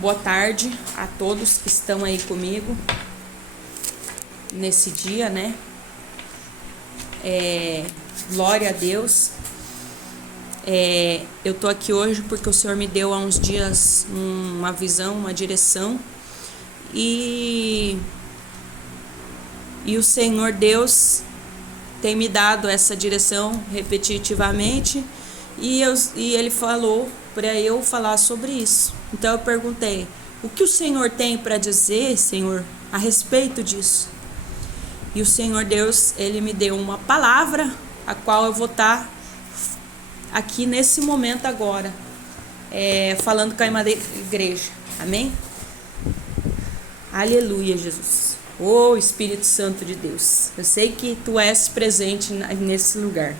Boa tarde a todos que estão aí comigo nesse dia, né? Glória a Deus. Eu tô aqui hoje porque o Senhor me deu há uns dias uma visão, uma direção, e o Senhor Deus tem me dado essa direção repetitivamente, e Ele falou para eu falar sobre isso. Então eu perguntei: o que o Senhor tem para dizer, Senhor, a respeito disso? E o Senhor Deus, Ele me deu uma palavra, a qual eu vou estar aqui nesse momento agora, falando com a irmã da igreja. Amém? Aleluia, Jesus. Ô Espírito Santo de Deus, eu sei que Tu és presente nesse lugar.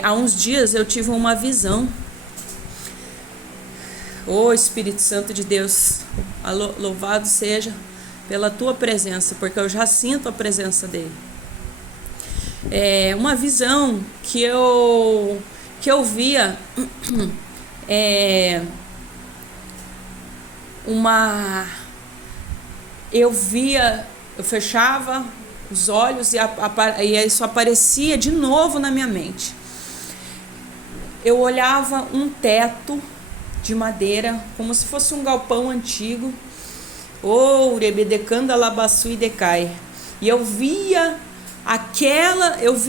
Há uns dias eu tive uma visão. Ô Espírito Santo de Deus, louvado seja pela Tua presença, porque eu já sinto a presença dEle. Uma visão que eu via, eu fechava os olhos e isso aparecia de novo na minha mente. Eu olhava um teto de madeira, como se fosse um galpão antigo, e eu via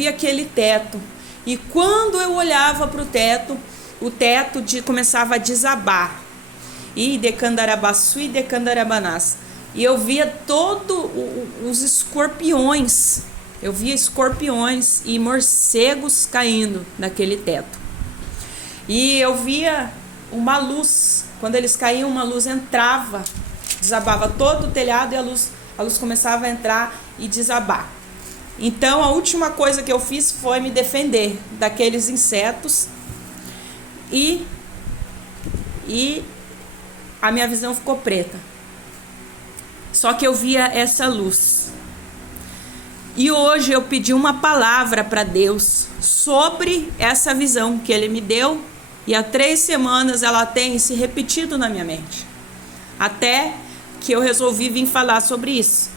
aquele teto, e quando eu olhava para o teto começava a desabar, e eu via todos os escorpiões, eu via escorpiões e morcegos caindo naquele teto, e eu via uma luz. Quando eles caíam, uma luz entrava, desabava todo o telhado, e a luz começava a entrar e desabar. Então a última coisa que eu fiz foi me defender daqueles insetos, e a minha visão ficou preta. Só que eu via essa luz. E hoje eu pedi uma palavra para Deus sobre essa visão que Ele me deu, e há 3 semanas ela tem se repetido na minha mente, até que eu resolvi vir falar sobre isso.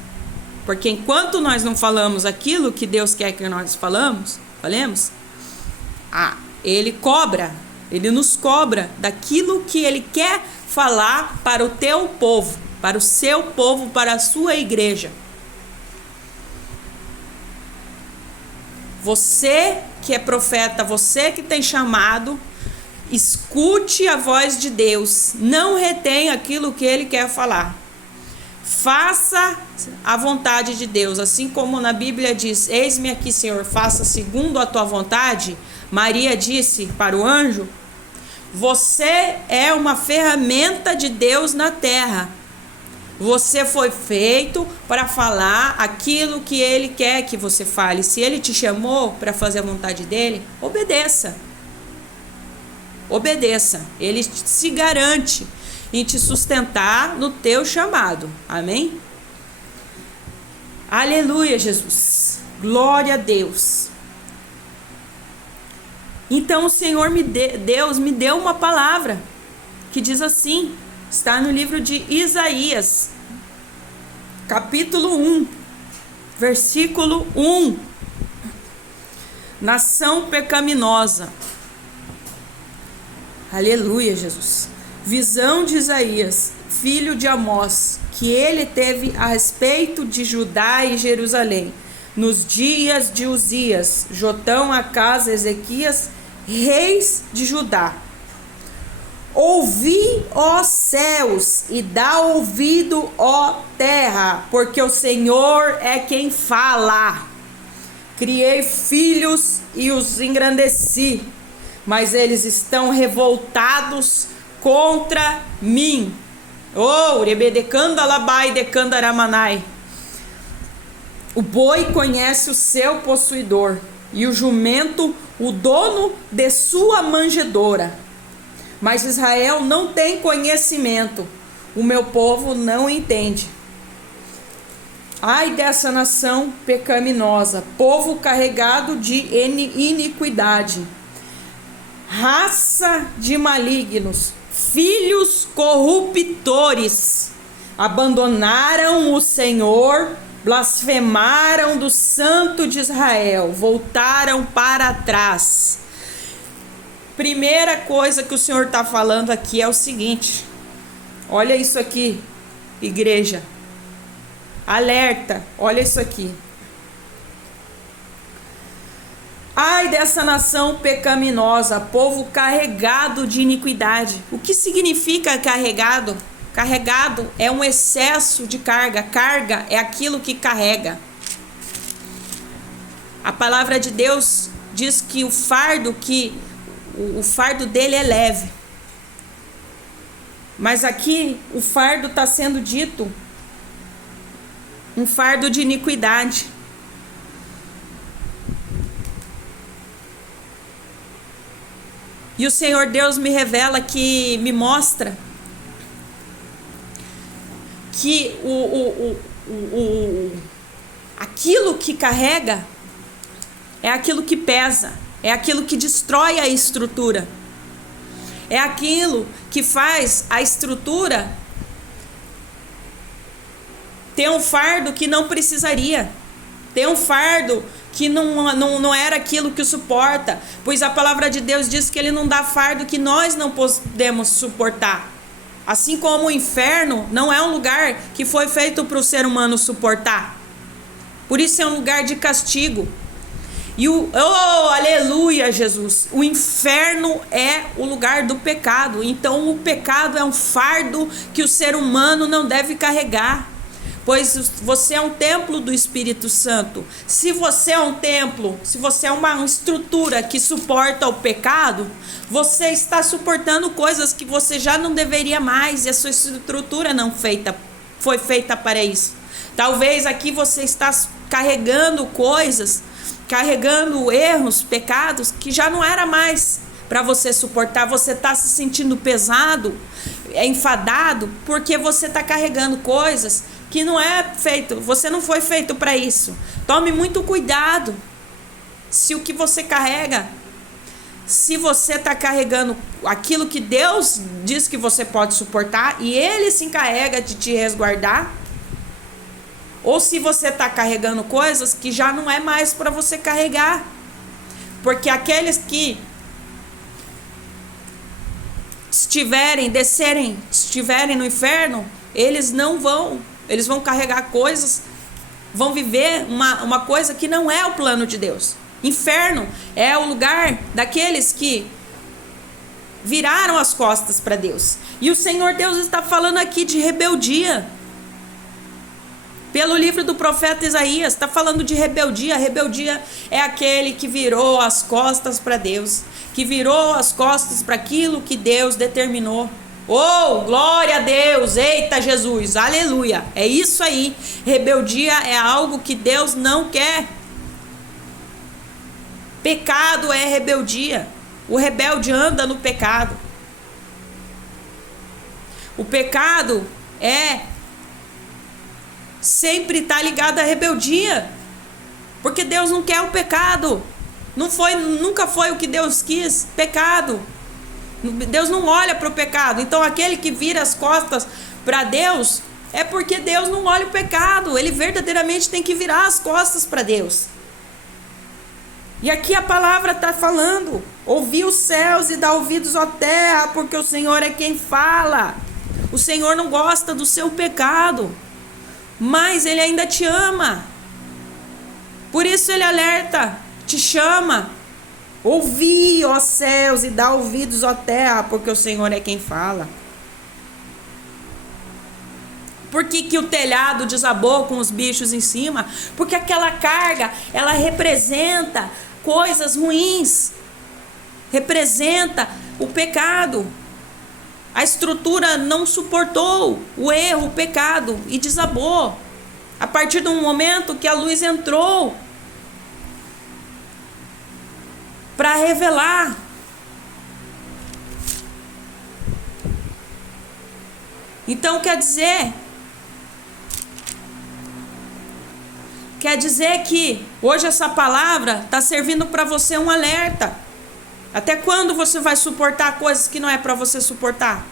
Porque enquanto nós não falamos aquilo que Deus quer que nós falemos, Ele nos cobra daquilo que Ele quer falar para o teu povo, para o seu povo, para a sua igreja. Você que é profeta, você que tem chamado, escute a voz de Deus, não retenha aquilo que Ele quer falar. Faça a vontade de Deus, assim como na Bíblia diz: eis-me aqui, Senhor, faça segundo a tua vontade. Maria disse para o anjo: você é uma ferramenta de Deus na terra. Você foi feito para falar aquilo que Ele quer que você fale. Se Ele te chamou para fazer a vontade dEle, obedeça. Obedeça. Ele se garante em te sustentar no teu chamado. Amém? Aleluia, Jesus. Glória a Deus. Então o Senhor Deus me deu uma palavra que diz assim, está no livro de Isaías, capítulo 1, versículo 1. Nação pecaminosa. Aleluia, Jesus. Visão de Isaías, filho de Amós, que ele teve a respeito de Judá e Jerusalém, nos dias de Uzias, Jotão, Acás, Ezequias, reis de Judá. Ouvi, ó céus, e dá ouvido, ó terra, porque o Senhor é quem fala. Criei filhos e os engrandeci, mas eles estão revoltados contra mim. O boi conhece o seu possuidor, e o jumento o dono de sua manjedoura. Mas Israel não tem conhecimento, o meu povo não entende. Ai dessa nação pecaminosa, povo carregado de iniquidade. raça de malignos, filhos corruptores, abandonaram o Senhor, blasfemaram do Santo de Israel, voltaram para trás. Primeira coisa que o Senhor está falando aqui é o seguinte: olha isso aqui, igreja, alerta, olha isso aqui. Ai dessa nação pecaminosa, povo carregado de iniquidade. O que significa carregado? Carregado é um excesso de carga. Carga é aquilo que carrega. A palavra de Deus diz que o fardo dele é leve. Mas aqui o fardo está sendo dito um fardo de iniquidade. E o Senhor Deus me revela, que me mostra que aquilo que carrega é aquilo que pesa, é aquilo que destrói a estrutura, é aquilo que faz a estrutura ter um fardo que não precisaria, ter um fardo que não era aquilo que o suporta, pois a palavra de Deus diz que Ele não dá fardo que nós não podemos suportar. Assim como o inferno não é um lugar que foi feito para o ser humano suportar. Por isso é um lugar de castigo. E aleluia, Jesus! O inferno é o lugar do pecado. Então o pecado é um fardo que o ser humano não deve carregar. Pois você é um templo do Espírito Santo. Se você é um templo, se você é uma estrutura que suporta o pecado, você está suportando coisas que você já não deveria mais, e a sua estrutura não foi feita para isso. Talvez aqui você está carregando coisas, carregando erros, pecados que já não era mais para você suportar. Você está se sentindo pesado, enfadado, porque você está carregando coisas que não é feito, você não foi feito para isso. Tome muito cuidado se o que você carrega, se você está carregando aquilo que Deus diz que você pode suportar e Ele se encarrega de te resguardar, ou se você está carregando coisas que já não é mais para você carregar. Porque aqueles que estiverem no inferno, eles vão carregar coisas, vão viver uma coisa que não é o plano de Deus. Inferno é o lugar daqueles que viraram as costas para Deus. E o Senhor Deus está falando aqui de rebeldia. Pelo livro do profeta Isaías, está falando de rebeldia. Rebeldia é aquele que virou as costas para Deus, que virou as costas para aquilo que Deus determinou. Oh, glória a Deus, eita Jesus, aleluia, é isso aí. Rebeldia é algo que Deus não quer. Pecado é rebeldia. O rebelde anda no pecado. O pecado sempre está ligado à rebeldia, porque Deus não quer o pecado. Nunca foi o que Deus quis, pecado. Deus não olha para o pecado. Então aquele que vira as costas para Deus é porque Deus não olha o pecado. Ele verdadeiramente tem que virar as costas para Deus. E aqui a palavra está falando: ouvi os céus e dá ouvidos à terra, porque o Senhor é quem fala. O Senhor não gosta do seu pecado, mas Ele ainda te ama. Por isso Ele alerta, te chama. Ouvi, ó céus, e dá ouvidos, ó terra, porque o Senhor é quem fala. Por que o telhado desabou com os bichos em cima? Porque aquela carga, ela representa coisas ruins, representa o pecado. A estrutura não suportou o erro, o pecado, e desabou. A partir do momento que a luz entrou para revelar. Então quer dizer que hoje essa palavra está servindo para você um alerta. Até quando você vai suportar coisas que não é para você suportar?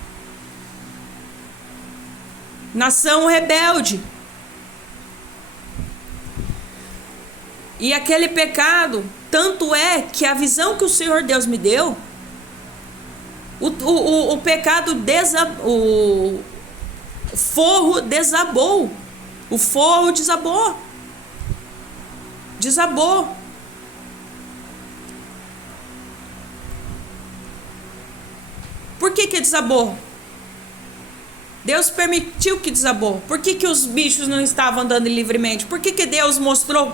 Nação rebelde. E aquele pecado, tanto é que a visão que o Senhor Deus me deu, o pecado o forro desabou. O forro desabou. Desabou. Por que desabou? Deus permitiu que desabou. Por que os bichos não estavam andando livremente? Por que Deus mostrou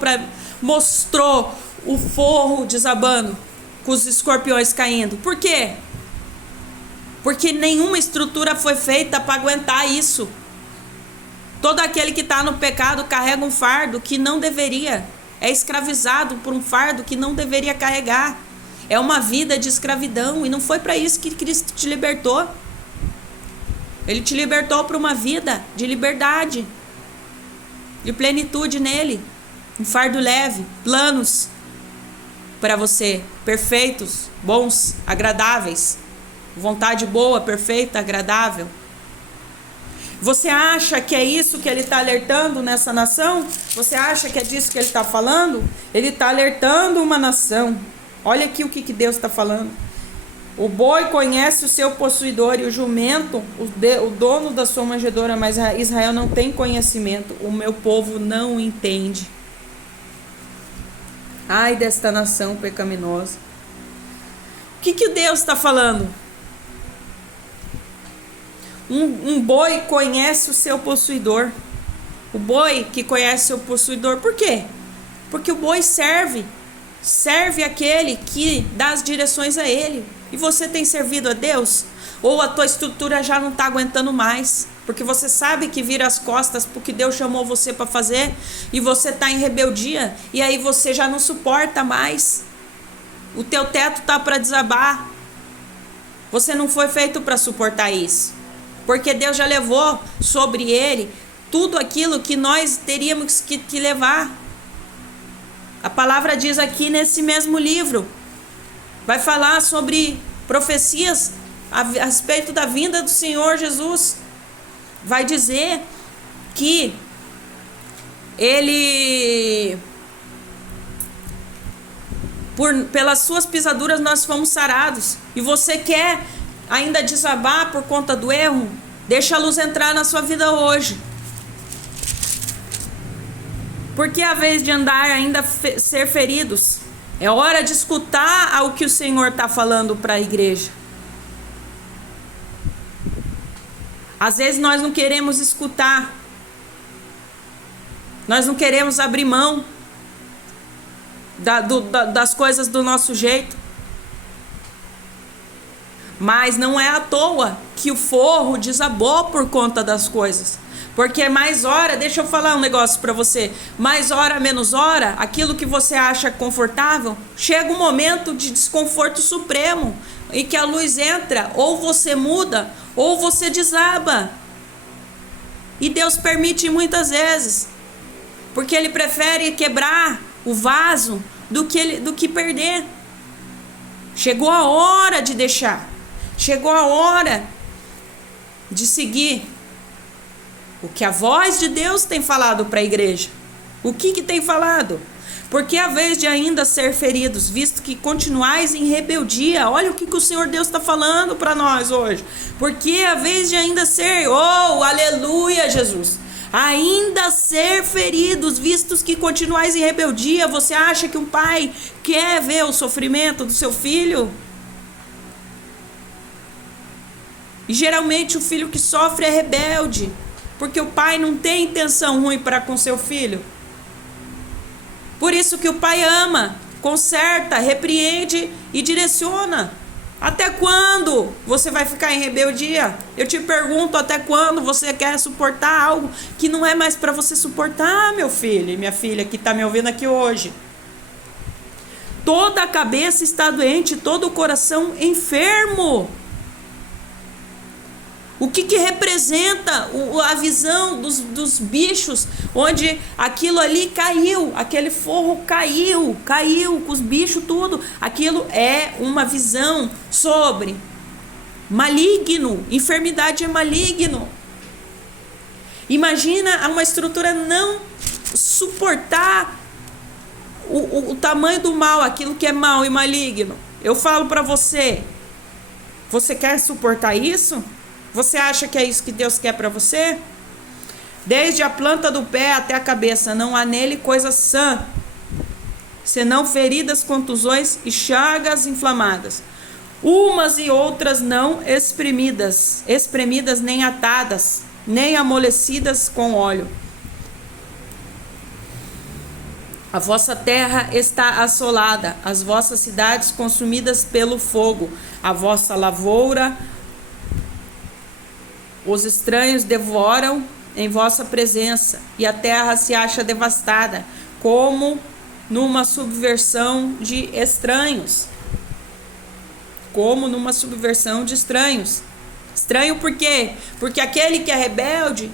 o forro desabando, com os escorpiões caindo? Por quê? Porque nenhuma estrutura foi feita para aguentar isso. Todo aquele que está no pecado carrega um fardo que não deveria. É escravizado por um fardo que não deveria carregar. É uma vida de escravidão. E não foi para isso que Cristo te libertou. Ele te libertou para uma vida de liberdade, de plenitude nele. Um fardo leve, planos para você, perfeitos, bons, agradáveis. Vontade boa, perfeita, agradável. Você acha que é isso que ele está alertando nessa nação? Você acha que é disso que ele está falando? Ele está alertando uma nação. Olha aqui o que Deus está falando. O boi conhece o seu possuidor e o jumento, o dono da sua manjedoura, mas Israel não tem conhecimento. O meu povo não entende. Ai desta nação pecaminosa. O que Deus está falando? Um boi conhece o seu possuidor. O boi que conhece o seu possuidor. Por quê? Porque o boi serve aquele que dá as direções a ele. E você tem servido a Deus? Ou a tua estrutura já não está aguentando mais? Porque você sabe que vira as costas porque Deus chamou você para fazer e você está em rebeldia e aí você já não suporta mais. O teu teto está para desabar. Você não foi feito para suportar isso. Porque Deus já levou sobre ele tudo aquilo que nós teríamos que levar. A palavra diz aqui nesse mesmo livro. Vai falar sobre profecias a respeito da vinda do Senhor Jesus. Vai dizer que ele, pelas suas pisaduras nós fomos sarados. E você quer ainda desabar por conta do erro? Deixa a luz entrar na sua vida hoje. Porque é a vez de andar ainda ser feridos. É hora de escutar o que o Senhor está falando para a igreja. Às vezes nós não queremos escutar. Nós não queremos abrir mão das coisas do nosso jeito. Mas não é à toa que o forro desabou por conta das coisas. Porque mais hora, deixa eu falar um negócio para você, mais hora, menos hora, aquilo que você acha confortável, chega um momento de desconforto supremo, em que a luz entra, ou você muda, ou você desaba. E Deus permite muitas vezes, porque Ele prefere quebrar o vaso do que perder. Chegou a hora de deixar, chegou a hora de seguir o que a voz de Deus tem falado para a igreja. O que tem falado? Porque a vez de ainda ser feridos, visto que continuais em rebeldia. Olha o que o Senhor Deus está falando para nós hoje. Porque a vez de ainda ser, aleluia, Jesus. Ainda ser feridos, vistos que continuais em rebeldia. Você acha que um pai quer ver o sofrimento do seu filho? E geralmente o filho que sofre é rebelde. Porque o pai não tem intenção ruim para com seu filho. Por isso que o pai ama, conserta, repreende e direciona. Até quando você vai ficar em rebeldia? Eu te pergunto, até quando você quer suportar algo que não é mais para você suportar, meu filho e minha filha que está me ouvindo aqui hoje? Toda a cabeça está doente, todo o coração enfermo. O que representa a visão dos bichos, onde aquilo ali caiu, aquele forro caiu com os bichos tudo. Aquilo é uma visão sobre maligno, enfermidade é maligno. Imagina uma estrutura não suportar o tamanho do mal, aquilo que é mal e maligno. Eu falo para você, você quer suportar isso? Você acha que é isso que Deus quer para você? Desde a planta do pé até a cabeça, não há nele coisa sã, senão feridas, contusões e chagas inflamadas, umas e outras não espremidas nem atadas, nem amolecidas com óleo. A vossa terra está assolada, as vossas cidades consumidas pelo fogo, a vossa lavoura os estranhos devoram em vossa presença, e a terra se acha devastada, como numa subversão de estranhos. Como numa subversão de estranhos. Estranho por quê? Porque aquele que é rebelde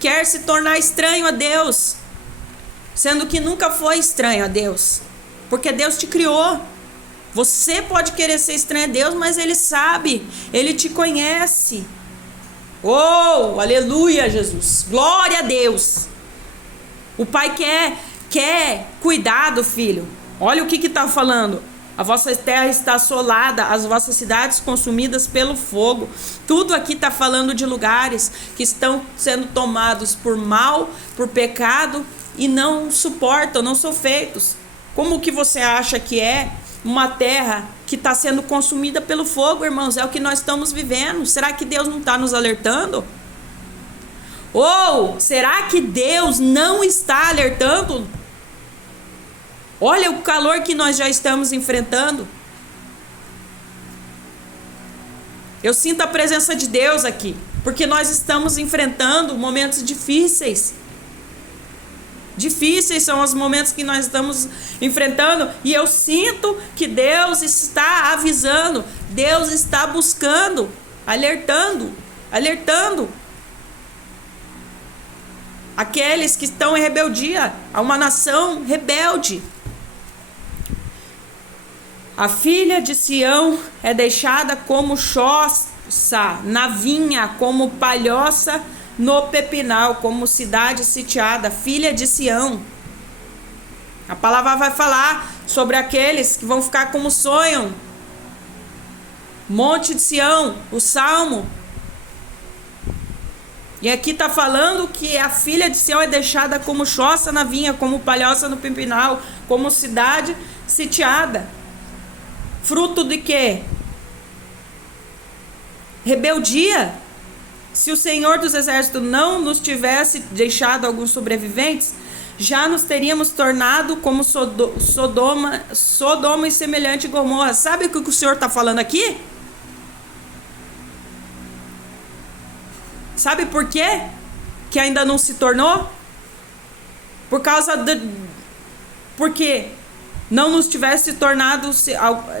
quer se tornar estranho a Deus, sendo que nunca foi estranho a Deus, porque Deus te criou. Você pode querer ser estranho a Deus, mas Ele sabe, Ele te conhece. Oh, aleluia, Jesus, glória a Deus. O Pai quer cuidar do filho. Olha o que está falando. A vossa terra está assolada, as vossas cidades consumidas pelo fogo. Tudo aqui está falando de lugares que estão sendo tomados por mal, por pecado, e não suportam, não são feitos. Como que você acha que é uma terra que está sendo consumida pelo fogo, irmãos? É o que nós estamos vivendo. Será que Deus não está nos alertando? Ou será que Deus não está alertando? Olha o calor que nós já estamos enfrentando. Eu sinto a presença de Deus aqui, porque nós estamos enfrentando momentos difíceis. Difíceis são os momentos que nós estamos enfrentando, e eu sinto que Deus está avisando, Deus está buscando, alertando aqueles que estão em rebeldia, a uma nação rebelde. A filha de Sião é deixada como choça na vinha, como palhoça no pepinal, como cidade sitiada, filha de Sião. A palavra vai falar sobre aqueles que vão ficar como sonham. Monte de Sião, o Salmo. E aqui está falando que a filha de Sião é deixada como choça na vinha, como palhoça no pepinal, como cidade sitiada. Fruto de quê? Rebeldia. Se o Senhor dos Exércitos não nos tivesse deixado alguns sobreviventes, já nos teríamos tornado como Sodoma e semelhante a Gomorra. Sabe o que o Senhor está falando aqui? Sabe por quê que ainda não se tornou? Porque não nos tivesse tornado,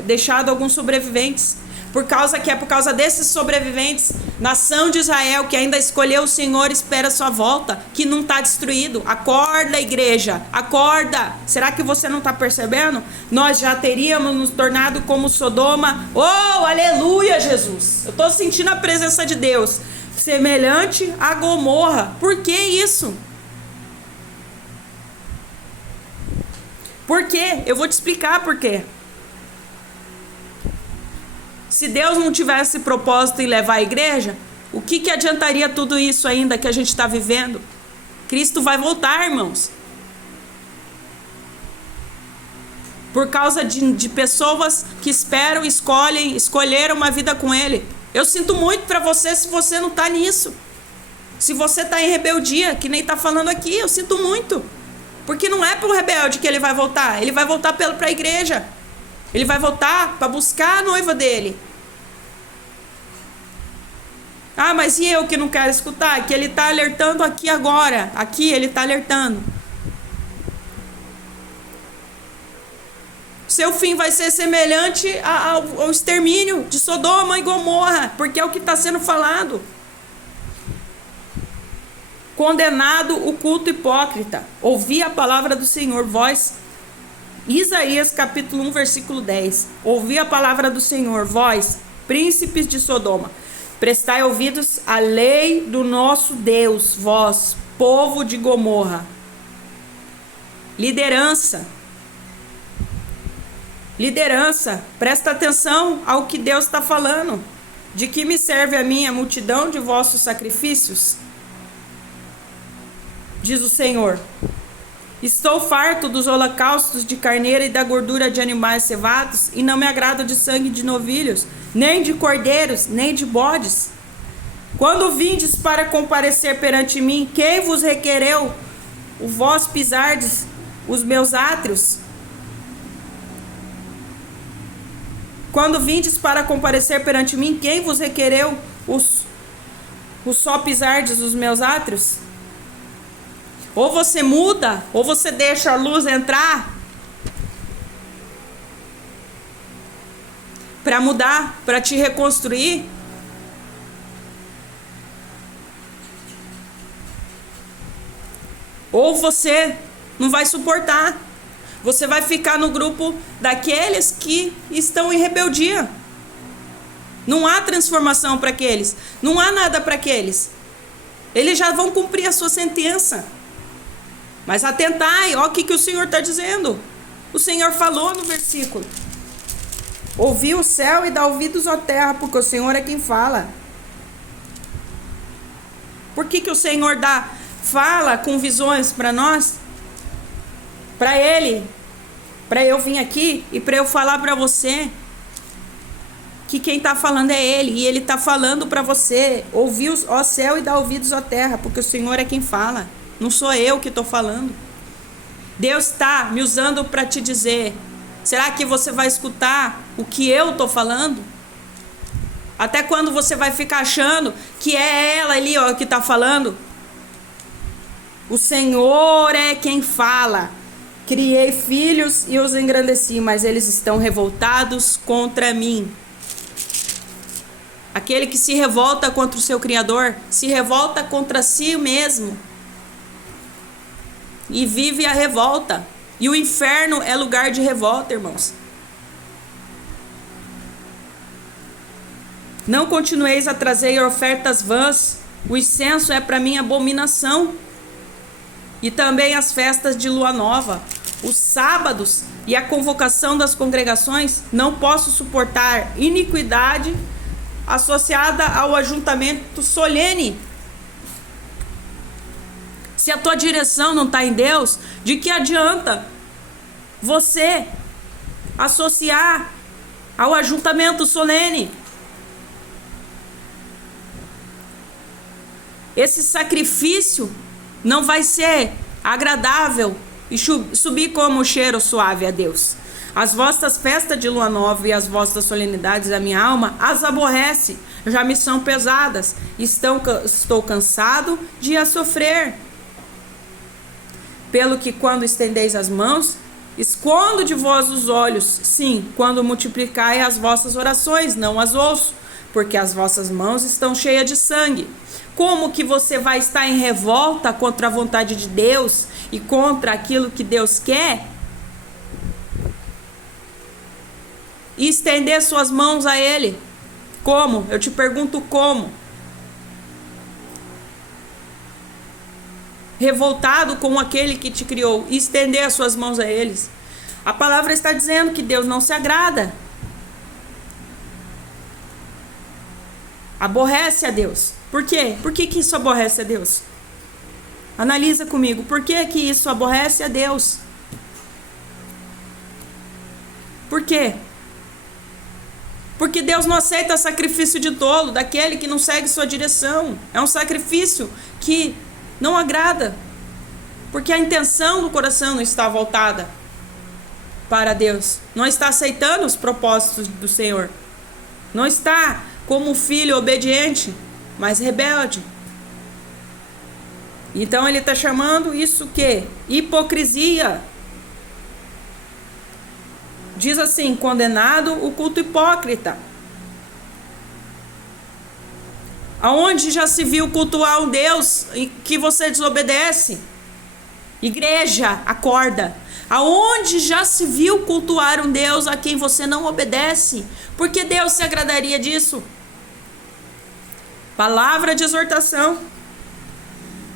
deixado alguns sobreviventes. Por causa desses sobreviventes, nação de Israel, que ainda escolheu o Senhor, espera a sua volta, que não está destruído. Acorda, igreja, acorda. Será que você não está percebendo? Nós já teríamos nos tornado como Sodoma. Oh, aleluia, Jesus. Eu estou sentindo a presença de Deus. Semelhante a Gomorra. Por que isso? Por quê? Eu vou te explicar por quê. Se Deus não tivesse propósito em levar a igreja, o que adiantaria tudo isso ainda que a gente está vivendo? Cristo vai voltar, irmãos. Por causa de pessoas que esperam, escolheram uma vida com Ele. Eu sinto muito para você se você não está nisso. Se você está em rebeldia, que nem está falando aqui, eu sinto muito. Porque não é para o rebelde que ele vai voltar. Ele vai voltar para a igreja. Ele vai voltar para buscar a noiva dele. Ah, mas e eu que não quero escutar? Que ele está alertando aqui agora. Aqui ele está alertando. Seu fim vai ser semelhante ao extermínio de Sodoma e Gomorra. Porque é o que está sendo falado. condenado o culto hipócrita. Ouvi a palavra do Senhor, vós. Isaías capítulo 1, versículo 10. Ouvi a palavra do Senhor, vós, príncipes de Sodoma. Prestai ouvidos à lei do nosso Deus, vós, povo de Gomorra. Liderança. Liderança. Presta atenção ao que Deus está falando. De que me serve a minha multidão de vossos sacrifícios? Diz o Senhor. Estou farto dos holocaustos de carneiro e da gordura de animais cevados, e não me agrado de sangue de novilhos, nem de cordeiros, nem de bodes. Quando vindes para comparecer perante mim, quem vos requereu o vós pisardes os meus átrios? Quando vindes para comparecer perante mim, quem vos requereu o só pisardes os meus átrios? Ou você muda, ou você deixa a luz entrar para mudar, para te reconstruir. Ou você não vai suportar. Você vai ficar no grupo daqueles que estão em rebeldia. Não há transformação para aqueles. Não há nada para aqueles. Eles já vão cumprir a sua sentença. Mas atentai, olha o que o Senhor está dizendo. O Senhor falou no versículo. Ouvi o céu e dá ouvidos à terra, porque o Senhor é quem fala. Por que o Senhor fala com visões para nós? Para Ele. Para eu vir aqui e para eu falar para você que quem está falando é Ele. E Ele está falando para você. Ouvi o céu e dá ouvidos à terra, porque o Senhor é quem fala. Não sou eu que estou falando. Deus está me usando para te dizer. Será que você vai escutar o que eu estou falando? Até quando você vai ficar achando que é ela ali que está falando? O Senhor é quem fala. Criei filhos e os engrandeci, mas eles estão revoltados contra mim. Aquele que se revolta contra o seu Criador, se revolta contra si mesmo. E vive a revolta. E o inferno é lugar de revolta, irmãos. Não continueis a trazer ofertas vãs. O incenso é para mim abominação. E também as festas de lua nova. Os sábados e a convocação das congregações. Não posso suportar iniquidade associada ao ajuntamento solene. Se a tua direção não está em Deus, de que adianta você associar ao ajuntamento solene? Esse sacrifício não vai ser agradável e subir como cheiro suave a Deus. As vossas festas de lua nova e as vossas solenidades da minha alma as aborrece, já me são pesadas. Estou cansado de as sofrer. Pelo que quando estendeis as mãos, escondo de vós os olhos. Sim, quando multiplicai as vossas orações, não as ouço, porque as vossas mãos estão cheias de sangue. Como que você vai estar em revolta contra a vontade de Deus e contra aquilo que Deus quer? E estender suas mãos a Ele. Como? Eu te pergunto como. Revoltado com aquele que te criou e estender as suas mãos a eles. A palavra está dizendo que Deus não se agrada. Aborrece a Deus. Por quê? Por que isso aborrece a Deus? Analisa comigo. Por que isso aborrece a Deus? Por quê? Porque Deus não aceita sacrifício de tolo, daquele que não segue sua direção. É um sacrifício que não agrada, porque a intenção do coração não está voltada para Deus, não está aceitando os propósitos do Senhor, não está como um filho obediente, mas rebelde. Então ele está chamando isso o quê? Hipocrisia. Diz assim, condenado o culto hipócrita. Aonde já se viu cultuar um Deus que você desobedece? Igreja, acorda. Aonde já se viu cultuar um Deus a quem você não obedece? Porque Deus se agradaria disso? Palavra de exortação.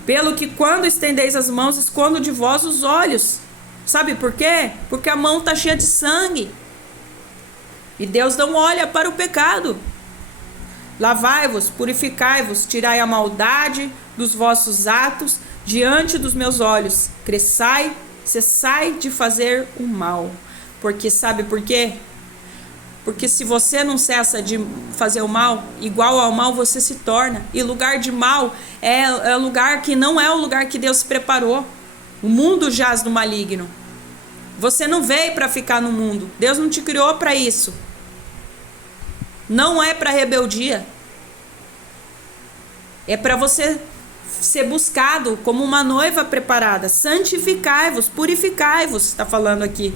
Pelo que quando estendeis as mãos, escondo de vós os olhos. Sabe por quê? Porque a mão está cheia de sangue. E Deus não olha para o pecado. Lavai-vos, purificai-vos, tirai a maldade dos vossos atos diante dos meus olhos. Cresçai, cessai de fazer o mal. Porque sabe por quê? Porque se você não cessa de fazer o mal, igual ao mal você se torna. E lugar de mal é lugar que não é o lugar que Deus preparou. O mundo jaz no maligno. Você não veio para ficar no mundo. Deus não te criou para isso. Não é para rebeldia. É para você ser buscado como uma noiva preparada. Santificai-vos, purificai-vos, está falando aqui.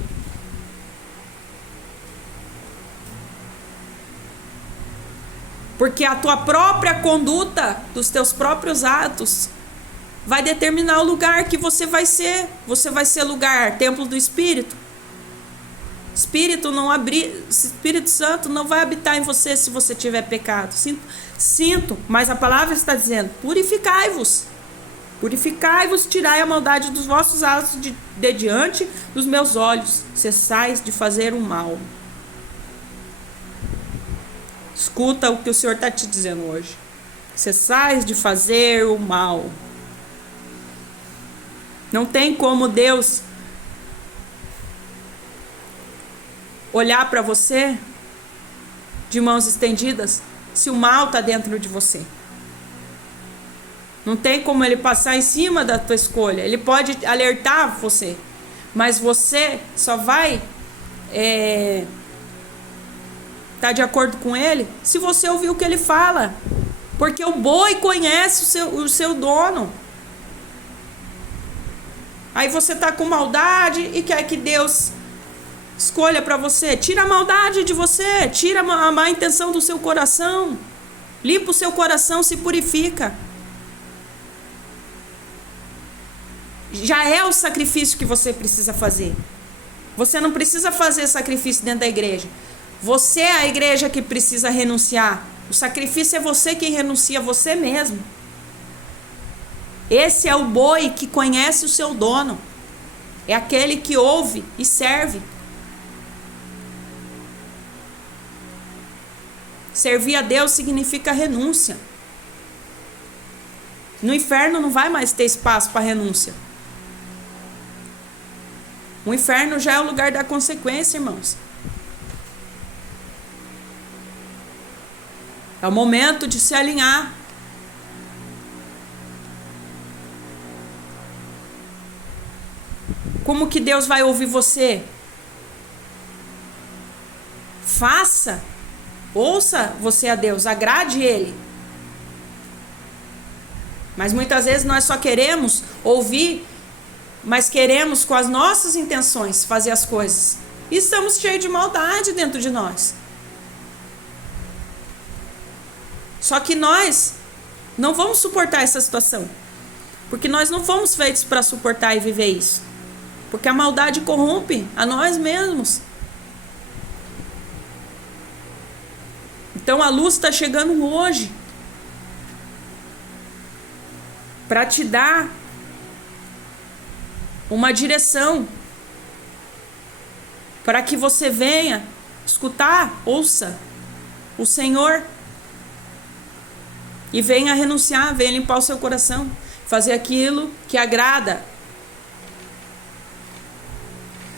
Porque a tua própria conduta, dos teus próprios atos, vai determinar o lugar que você vai ser. Você vai ser lugar, templo do Espírito. Espírito Santo não vai habitar em você se você tiver pecado. Sinto, mas a palavra está dizendo: purificai-vos. Purificai-vos, tirai a maldade dos vossos atos de diante dos meus olhos. Cessais de fazer o mal. Escuta o que o Senhor está te dizendo hoje. Cessais de fazer o mal. Não tem como Deus olhar para você de mãos estendidas se o mal está dentro de você. Não tem como ele passar em cima da tua escolha. Ele pode alertar você, mas você só vai tá de acordo com ele se você ouvir o que ele fala. Porque o boi conhece o seu dono. Aí você tá com maldade e quer que Deus escolha para você. Tira a maldade de você, tira a má intenção do seu coração, limpa o seu coração, se purifica. Já é o sacrifício que você precisa fazer. Você não precisa fazer sacrifício dentro da igreja. Você é a igreja que precisa renunciar. O sacrifício é você quem renuncia a você mesmo. Esse é o boi que conhece o seu dono. É aquele que ouve e serve. Servir a Deus significa renúncia. No inferno não vai mais ter espaço para renúncia. O inferno já é o lugar da consequência, irmãos. É o momento de se alinhar. Como que Deus vai ouvir você? Faça, ouça você a Deus, agrade Ele. Mas muitas vezes nós só queremos ouvir, mas queremos com as nossas intenções fazer as coisas. E estamos cheios de maldade dentro de nós. Só que nós não vamos suportar essa situação. Porque nós não fomos feitos para suportar e viver isso. Porque a maldade corrompe a nós mesmos. Então a luz está chegando hoje para te dar uma direção, para que você venha escutar, ouça o Senhor e venha renunciar, venha limpar o seu coração, fazer aquilo que agrada.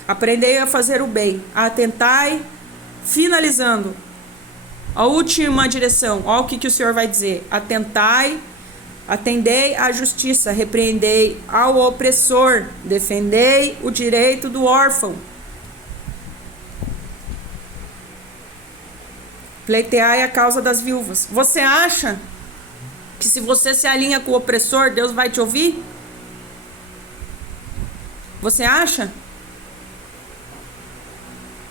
Aprendei a fazer o bem, atentai, finalizando a última direção. Olha o que o Senhor vai dizer: atentai, atendei à justiça, repreendei ao opressor, defendei o direito do órfão, pleiteai a causa das viúvas. Você acha que se você se alinha com o opressor, Deus vai te ouvir? Você acha?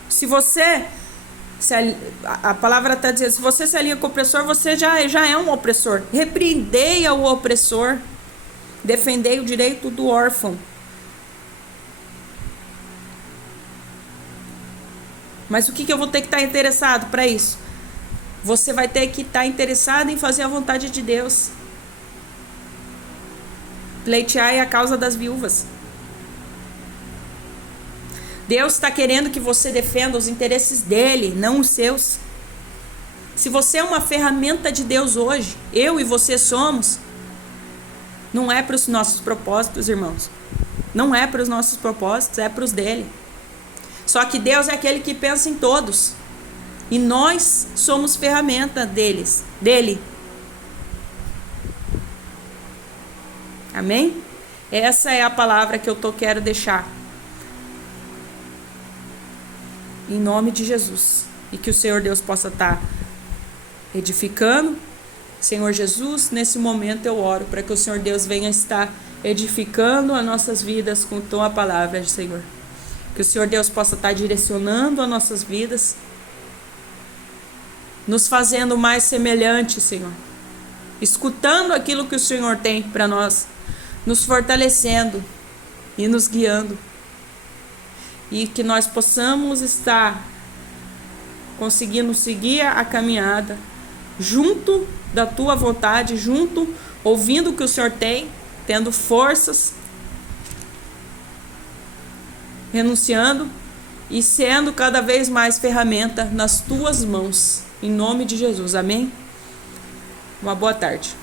Se você A palavra está dizendo, se você se alinha com o opressor, você já é um opressor. Repreendei ao opressor. Defendei o direito do órfão. Mas o que eu vou ter que estar interessado para isso? Você vai ter que estar interessado em fazer a vontade de Deus. Pleiteai a causa das viúvas. Deus está querendo que você defenda os interesses dele, não os seus. Se você é uma ferramenta de Deus hoje, eu e você somos, não é para os nossos propósitos, irmãos. Não é para os nossos propósitos, é para os dele. Só que Deus é aquele que pensa em todos. E nós somos ferramenta dele. Amém? Essa é a palavra que eu quero deixar. Em nome de Jesus. E que o Senhor Deus possa estar edificando. Senhor Jesus, nesse momento eu oro para que o Senhor Deus venha estar edificando as nossas vidas com tua palavra, Senhor. Que o Senhor Deus possa estar direcionando as nossas vidas, nos fazendo mais semelhantes, Senhor. Escutando aquilo que o Senhor tem para nós, nos fortalecendo e nos guiando. E que nós possamos estar conseguindo seguir a caminhada junto da tua vontade, junto, ouvindo o que o Senhor tem, tendo forças, renunciando e sendo cada vez mais ferramenta nas tuas mãos. Em nome de Jesus. Amém? Uma boa tarde.